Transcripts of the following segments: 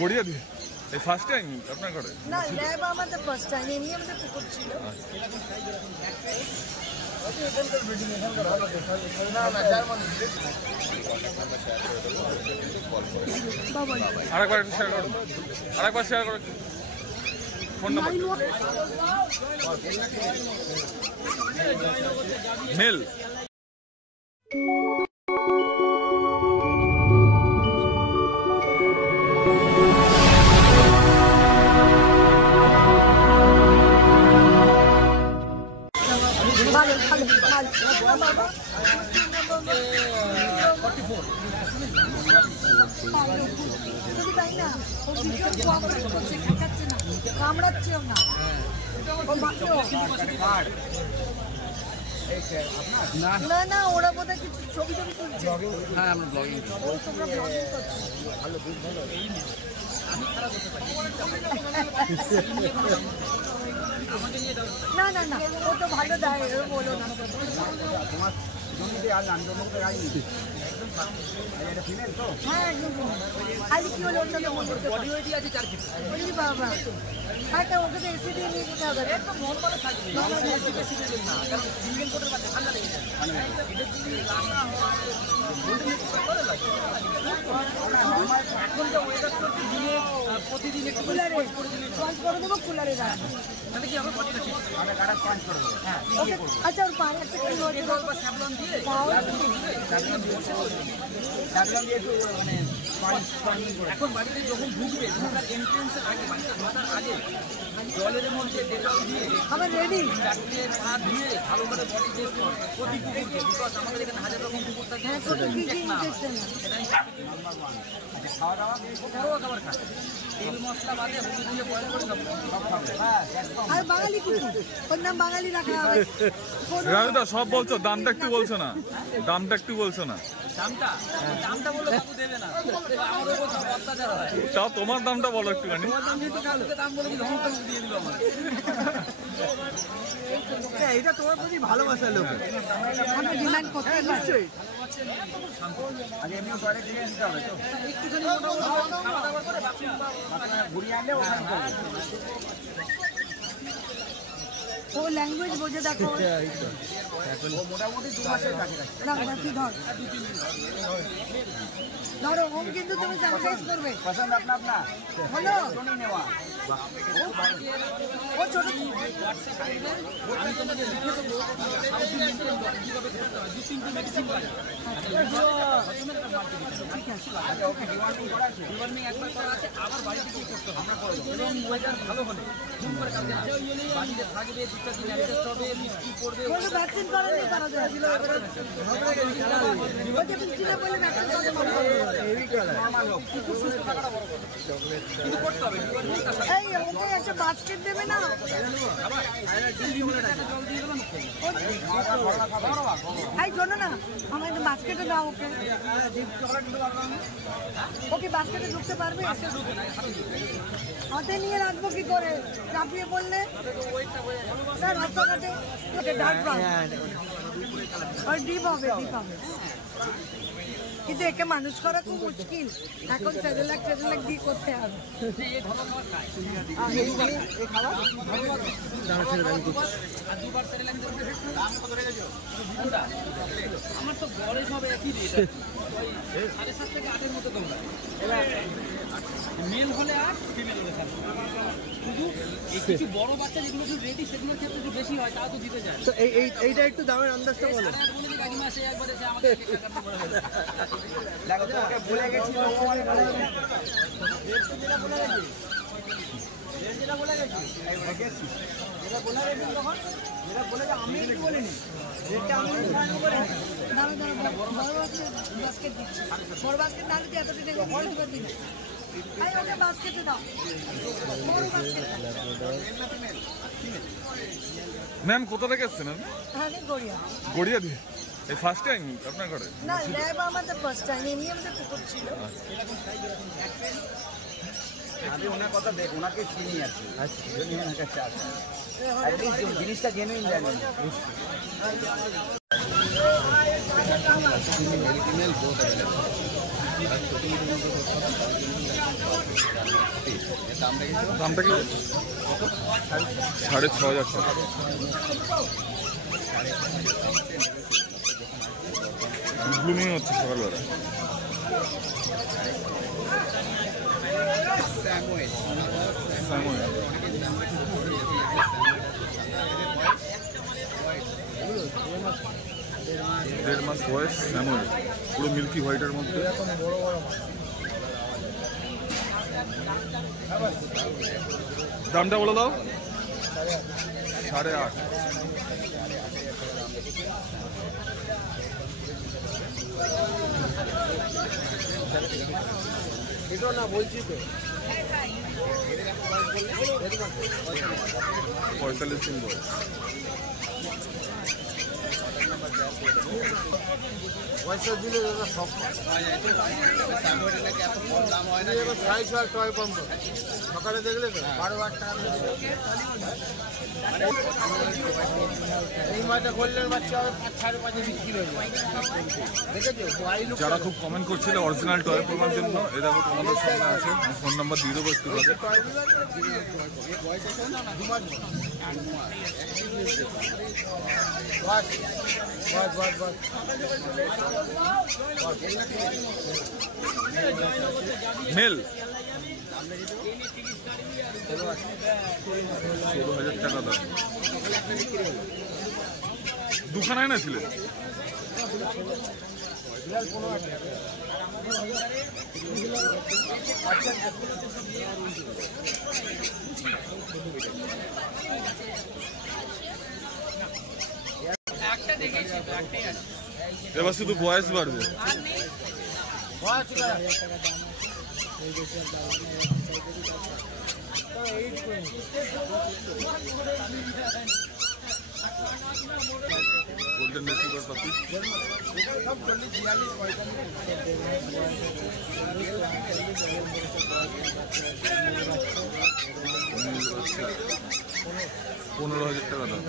গড়িয়া দিয়ে এই first time আপনার ঘরে? না, ল্যাব আমাদের ফার্স্ট টাইম, এমনি আমাদের পুকুর ছিল। আরেকবার শেয়ার করুন, আরেকবার শেয়ার করুন ফোন নাম্বার। মেল না না, ওরা বোধহয় কিছু ছবি ছবি তুলছে। হ্যাঁ, আমরা ব্লগিং না না না, ও তো ভালো দেয়, বলো না। হ্যাঁ একদম। খালি কি হলো, ওর বাবা একটা ওকে তো এসি দিয়ে নিয়ে যেতে হবে। প্রতিদিন একটু করে দেবো কুলারে। আচ্ছা, ওর পায়ে একটা এখন বাড়িতে যখন ঢুকবে, ঢোকার এন্ট্রেন্সের আগে, বাড়িতে ঢোকার আগে জলের মধ্যে ডেটল দিয়ে আমার রেডি চারটে পা ধুয়ে ভালো করে বডি টেস্ট করে প্রতি কুকুরকে। বিকজ আমাদের এখানে হাজার রকম কুকুর থাকে, খাওয়া দাওয়া ঘরোয়া খাবার খায়, তেল মশলা বাদে হলুদ দিয়ে বয়ল করে সব। আর বাঙালি কুকুর, ওর নাম বাঙালি রাখা হবে। রাজুদা সব বলছো, দামটা একটু বলছো না, দামটা একটু বলছো না। দামটা বললে বাবু দেবে না, আমারও বলছো অত্যাচার হয়। তাও তোমার দামটা বলো একটুখানি। দাম বলে কি ধমক দিয়ে দিল আমার। এটা তোমার প্রতি ভালোবাসা লোক, আমরা ডিমান্ড করতে নিশ্চয়ই। আগে এমনি টয়লেট দিয়ে দিতে হবে তো, একটুখানি খাওয়া দাওয়া করে ঘুরিয়ে আনলে ও ল্যাঙ্গুয়েজ বোঝে, দেখো মোটামুটি 2 মাসের কাছাকাছি। ধরো হোম, কিন্তু তুমি স্যানিটাইজ করবে। পছন্দ আপনা আপনা হলো নেওয়া। ও ছোট আমি তোমাদের লিখে দেবো কিভাবে করতে হয়। 2-3টি মেডিসিন লাগে, ডিওয়ার্মিং একবার করা আছে, আবার বাড়িতে গিয়ে করতে হবে। আমরা করে দেবো, এবং ওয়েদার ভালো হলে ঘুম করে কালকে বাড়িতে থাকবে, 2-4 দিন অ্যাডজাস্ট হবে, বৃষ্টি পড়বে। কোনো ভ্যাকসিন করালে করা যায়। ওই যে বৃষ্টি না পড়লে ভ্যাকসিন করাতে নরমাল হোক, কুকুর সুস্থ থাকাটা বড় কথা, কিন্তু করতে হবে। এই ওকে একটা বাস্কেট দেবে না? এই শোনো না, আমার একটা বাস্কেটে দাও ওকে। ওকে বাস্কেটে ঢুকতে পারবে? হাতে নিয়ে রাখবো কি করে, চাপিয়ে পড়লে? স্যার রাস্তাঘাটে ডার্ক ব্রাউন, ওই ডিপ হবে, ডিপ হবে। কিন্তু একে মানুষ করা খুব মুশকিল, এখন সেরেলাক দিয়ে করতে হবে। আমার তো বয়স হবে একই দিয়ে 7.5 থেকে 8-এর মতো দৌড়ায়। মেল হলে আর ফিমেল হলে শুধু কিছু বড় বাচ্চা যেগুলো একটু রেডি, সেগুলোর ক্ষেত্রে একটু বেশি হয়, তাও তো দিতে যায়। তো এইটা একটু দামের আন্দাজটা বলো। কাকি মাসে একবার এসে আমাদের বলে গেছি আমি বলিনি, বড় বাস্কেট দিচ্ছি, বড় বাস্কেট না দিতে এতদিন দিন। ওকে বাস্কেটে দাও, বড় বাস্কেট। ম্যাম কোথা থেকে এসছেন? আমি গড়িয়া। গড়িয়া দিয়ে এই ফার্স্ট টাইম আপনার ঘরে? না, ল্যাব আমাদের ফার্স্ট টাইম, এমনি আমাদের কুকুর ছিল। আমি ওনার কথা দেখ, ওনাকে চিনি আছি, ওনার কাছে আছে, জিনিসটা জেনুইন জানি। দামটা কি? 6,500 টাকা। ব্লুমিং হচ্ছে সকালবেলা। দেড় মাস বয়স স্যামুয়েল, পুরো মিল্কি হোয়াইটের মধ্যে। দামটা বলে দাও। 8,500। না বলছি তো 45 দিন বয়স। পয়সা দিলে সব সকালে দেখলে তো 12,000 টাকা এই মাছটা করলেন বাচ্চা হবে 5-5.5 বিক্রি হয়ে যাবে। দেখেছো যারা খুব কমেন্ট করছিল অরিজিনাল টয় প্রমাণ জন্য, এ দেখো তোমাদের সামনে আছে, ফোন নাম্বার দিয়ে দেবো একটু কাছে। মেল 16,000 টাকা দাম। দুখানায় না ছিলেন? এবার শুধু বয়স বাড়বে। গোল্ডেন রিসিভার পাপি। সব 15,000 টাকা দাম।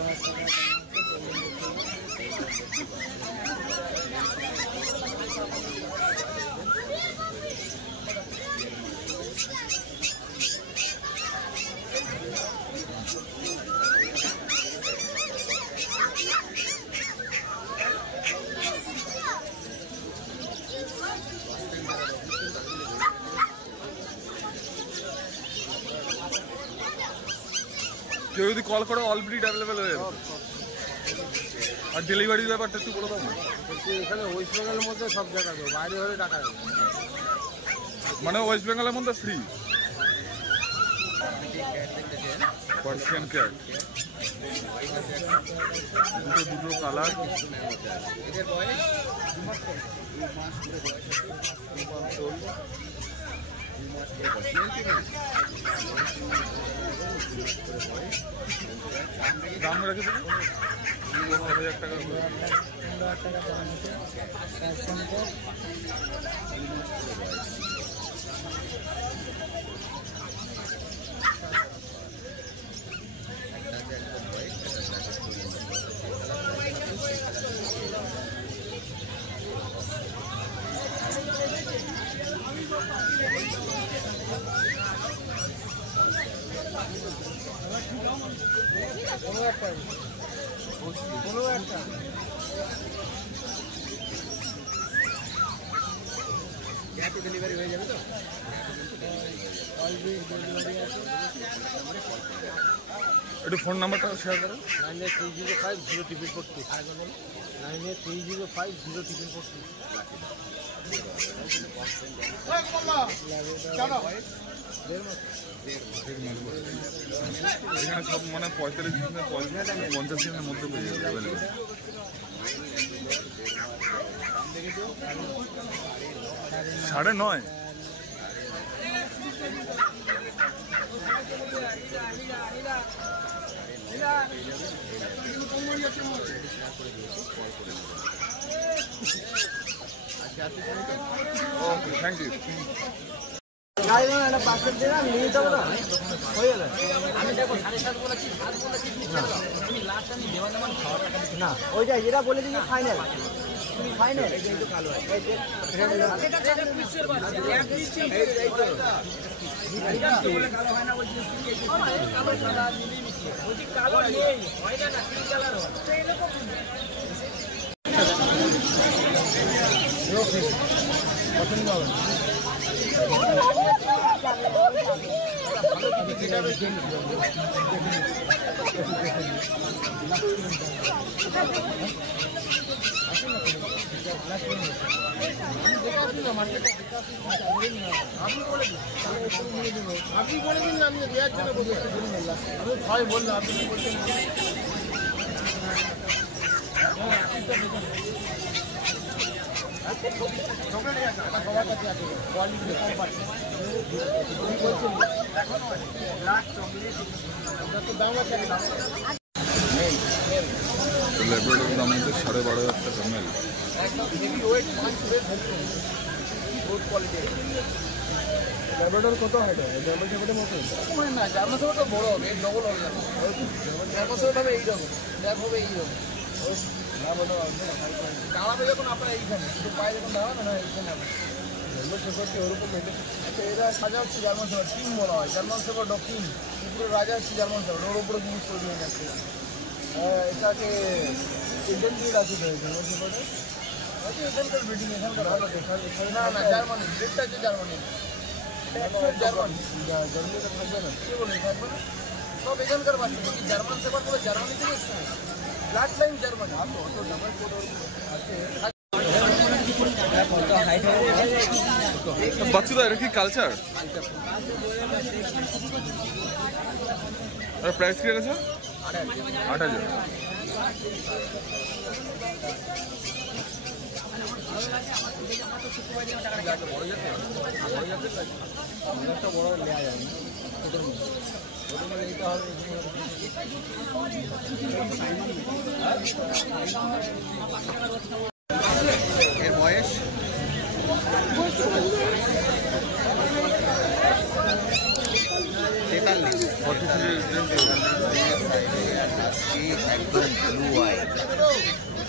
কেউ যদি কল করে অল ব্রিড অ্যাভেলেবেল হয়ে যাবে। আর ডেলিভারির ব্যাপারটা একটু বলে দাও না। এখানে ওয়েস্ট বেঙ্গলের মধ্যে সব জায়গা দেবো, বাইরে হলে টাকা দেবো। মানে ওয়েস্ট বেঙ্গলের মধ্যে ফ্রি। পার্সিয়ান ক্যাট দুটো কালার। দাম রেখেছে 15,000 টাকা। ডেলিভারি হয়ে যাবে তো? একটু ফোন নাম্বারটা শেয়ার করো। 98305002 98305002। এখানে সব মানে 45 দিনের 50 দিনের মধ্যে পেয়ে যাবে। 9.5। ওকে, থ্যাংক ইউ। আমি দেখো 7.5 বলেছি, 7 বলেছি, আমি লাস্ট আমি দেওয়ান খাওয়া টাকা না ওইটা যেটা বলে দিচ্ছি ফাইনাল। আপনি বলে দিন না, আমি দেওয়ার জন্য বলছি। আমি ভয় বললাম, আপনি কি বলছেন? ল্যাবরেটরির দাম হচ্ছে 12,500 টাকা মেল। ল্যাবরেটর কত হয়? জার্মান শেফার্ডের মতো না, জার্মান শেফার্ডটা বড় হবে, ডবল হবে। জার্মান শেফার্ড হবে এইরকম, ল্যাব হবে এইরকম। দাঁড়াবে যখন আপনার এইখানে, শুধু পায়ে যখন দাঁড়াবে না এইখানে হবে। জার্মান শেফার্ডকে ওরকম মেনটেন। আচ্ছা, এরা সাজা হচ্ছে জার্মান শেফার্ড, টিম বলা হয়। জার্মান শেফার্ড ও টিম, উপরে রাজা হচ্ছে জার্মান শেফার্ড, ওর উপরে জিনিস তৈরি হয়ে যাচ্ছে। এটাকে ইন্ডিয়ান ব্রিড আছে তো জার্মান শেফার্ডে? আচ্ছা, এখানকার ব্রিডিং এখানকার ভালো দেখা। না না, জার্মানি, ব্রিডটা হচ্ছে জার্মানি। জার্মানি জার্মানিতে থাকবে না। কি বলে থাকবে না? সব এখানকার বাচ্চা, যদি জার্মান শেফার্ড বলে জার্মানি থেকে এসছে, ব্লাড লাইন জার্মানি। বাচ্চুদা, এটা কি কালচার? প্রাইস কি আছে? 8,000। এর বয়স একদম blue eye,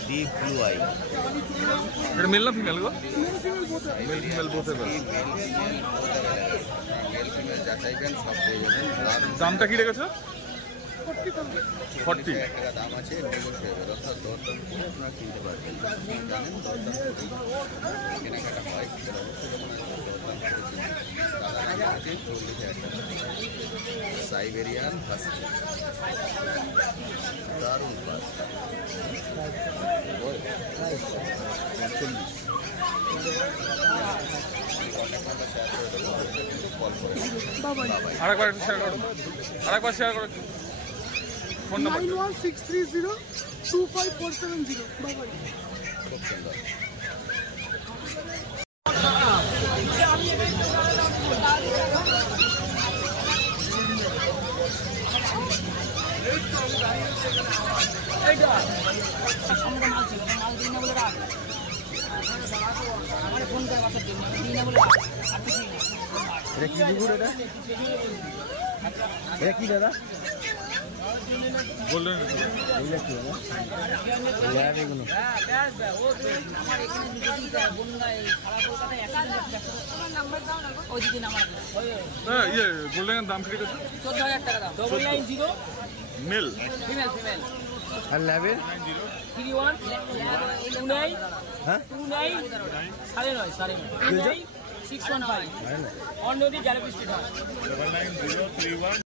deep blue eye. এটা মেল না ফিমেল গো? মেল ফিমেল বোথ এভেল। মেল ফিমেল যা চাইবেন সব পেয়ে যাবেন। দামটা কি রেখেছো? 40 টাকা দাম আছে, নেগোশিয়েবল, অর্থাৎ দরদাম করে আপনারা কিনতে পারবেন। জানেন দরদাম করেই কেনাকাটা হয়, অবশ্যই যখন আসবেন দরদাম করে কিনবেন। দাদা নাম আছে 40,000 টাকা। সাইবেরিয়ান হাস্কি, দারুণ ক্লাস। আরেকবার শেয়ার করো, আরেকবার শেয়ার করো ফোন নাম্বার। 9163025470। বাবা, খুব সুন্দর। এটা কি কুকুর? এটা কি দাদা? গোল্ডেন এইটা কি দাদা? ল্যাব এগুলো। হ্যাঁ, ইয়ে গোল্ডেনের দাম কি রেখেছো? 14,000 টাকা দাম। 990 মেল ফিমেল ফিমেল আর ল্যাবের? 31 29 হ্যাঁ 29 9.5 9.5 615 অন্যদি গ্যালারি স্ট্রিট। 79031